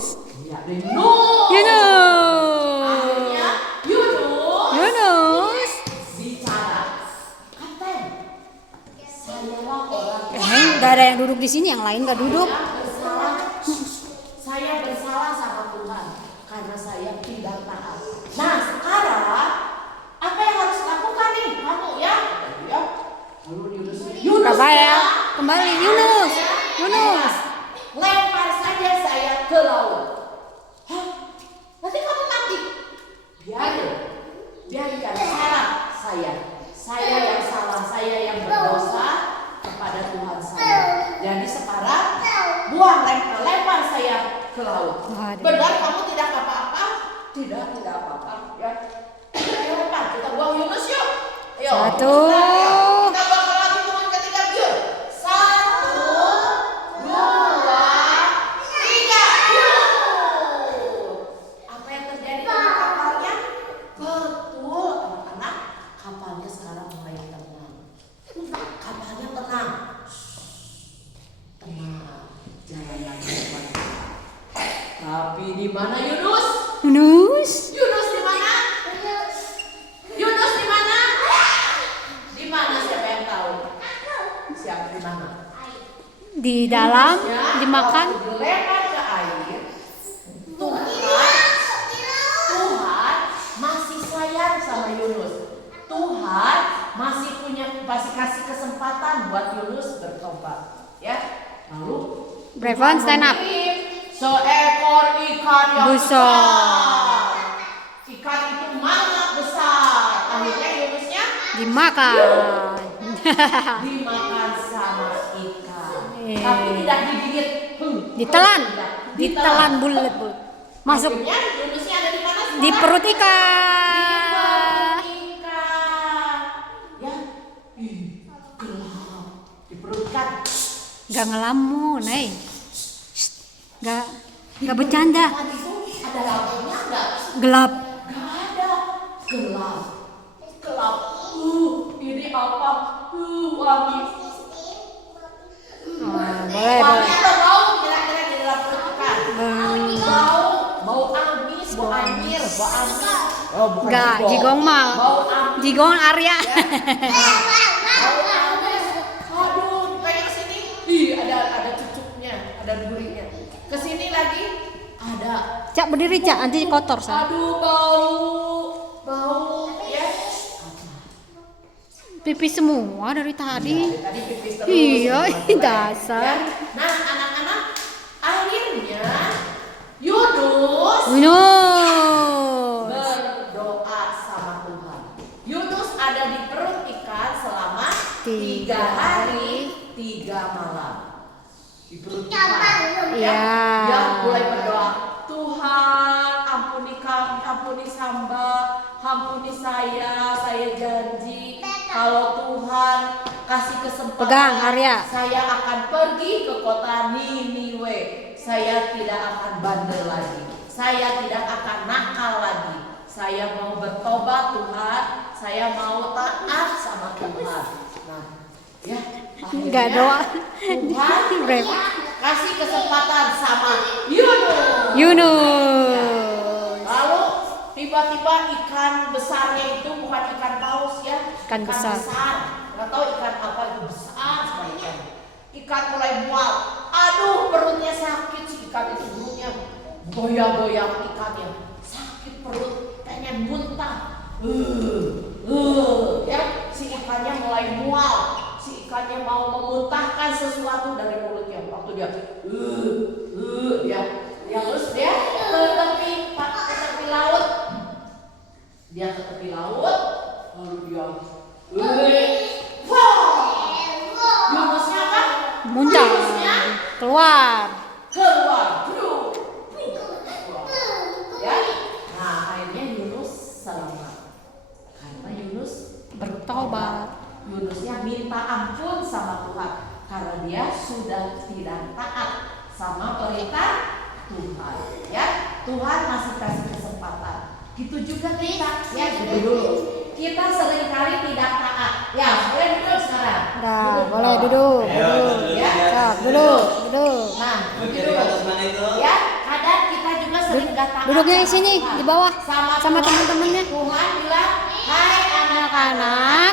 Yunus. Ya, Yunus. Akhirnya Yunus bicara. Kapten, sayalah orang Gak ada yang duduk di sini, yang lain gak duduk. Saya bersalah sama Tuhan karena saya tidak taat. Nah, sekarang apa yang harus lakukan nih kamu ya? Ya. Lalu Yunus Apa ya? Kembali Yunus. Lempar saja saya ke laut. Hah? Nanti kamu mati. Biarkan salah saya. Saya yang salah, saya yang berdosa kepada Tuhan saya. Jadi sekarang lempar saya ke laut. Benar kamu tidak apa-apa? Tidak apa-apa ya. Ayo lempar, kita buang Yunus yuk. Ayo. Satu. Kita buang ke laut hitungan ketiga yuk. 1, 2, 3. Yuk. Apa yang terjadi dengan kapalnya? Betul anak-anak, kapalnya sekarang mulai tenang. Kapalnya tenang. Jalan lagi. Tapi di mana Yunus? Yunus di mana? Yunus di mana? Di mana siapa yang tahu? Siapa di mana? Di dalam Yunusnya dimakan. waktu dilempar ke air. Tuhan masih sayang sama Yunus. Tuhan masih kasih kesempatan buat Yunus bertobat. Ya. Lalu Brevon stand up. Seekor ikan yang Besar. besar. Ikan itu sangat besar. Akhirnya Yunusnya Dimakan. dimakan sama ikan. Tapi tidak digigit. Ditelan bulat. Masuk Akhirnya Yunusnya ada di mana? di perut ikan. Ya. Gelap. Di perut ikan. Gak ngelamun, Gak bercanda. Ada lampunya enggak? Gelap. Gak ada. Gelap. Ini apa? Wangi. Boleh. Wangi atau bau kira-kira di dalam perut ikan? Bau amis, bau anjir, bau amis. Oh, bukan Gak, Jigong mah. Bau amis. Jigong Arya. Bau amis. Aduh, kayak kesini. Ada cucuknya, ada durinya. Kesini lagi ada. Cak berdiri Cak, nanti kotor sa. Aduh, bau ya. Pipis semua dari tadi. Tadi pipis terus. Iya, Ya. dasar. Nah, anak-anak, akhirnya Yunus berdoa sama Tuhan. Yunus ada di perut ikan selama 3 hari 3 malam. Di perut ikan. Iya. Dia mulai berdoa, Tuhan ampuni kami, ampuni Samba, ampuni saya janji kalau Tuhan kasih kesempatan, Pegang, Arya. saya akan pergi ke kota Niniwe. Saya tidak akan bandel lagi. Saya tidak akan nakal lagi. Saya mau bertobat Tuhan. Saya mau taat sama Tuhan. Nah, ya. Enggak doa. Tuhan kasih kesempatan sama Yunus. Lalu tiba-tiba ikan besarnya itu bukan ikan paus ya, Ikan besar. Nggak tahu ikan apa itu besar sekali ikan. Ikan mulai mual. Aduh, perutnya sakit si ikan itu, perutnya goyang-goyang ikannya. Sakit perut, pengen muntah. Ya, si ikannya mulai mual. Si ikannya mau memuntahkan sesuatu dari mulutnya. Waktu dia terus dia ke tepi laut. Dia ke tepi laut, lalu dia Yunusnya apa? Muntah. Yunusnya Keluar. Ya. Nah, akhirnya Yunus selamat. Karena Yunus Bertobat. Yunusnya minta ampun sama Tuhan karena dia sudah tidak taat sama perintah Tuhan. Ya, Tuhan masih kasih kesempatan. Gitu juga kita. Ya, dulu. Kita seringkali tidak taat. Ya, boleh duduk sekarang. Nah, boleh duduk. Ya. Duduk. Nah, duduk. Ya, kadang kita Duduknya di sini, di bawah. Sama Sama Tuhan. teman-temannya. Tuhan bilang, hai anak-anak,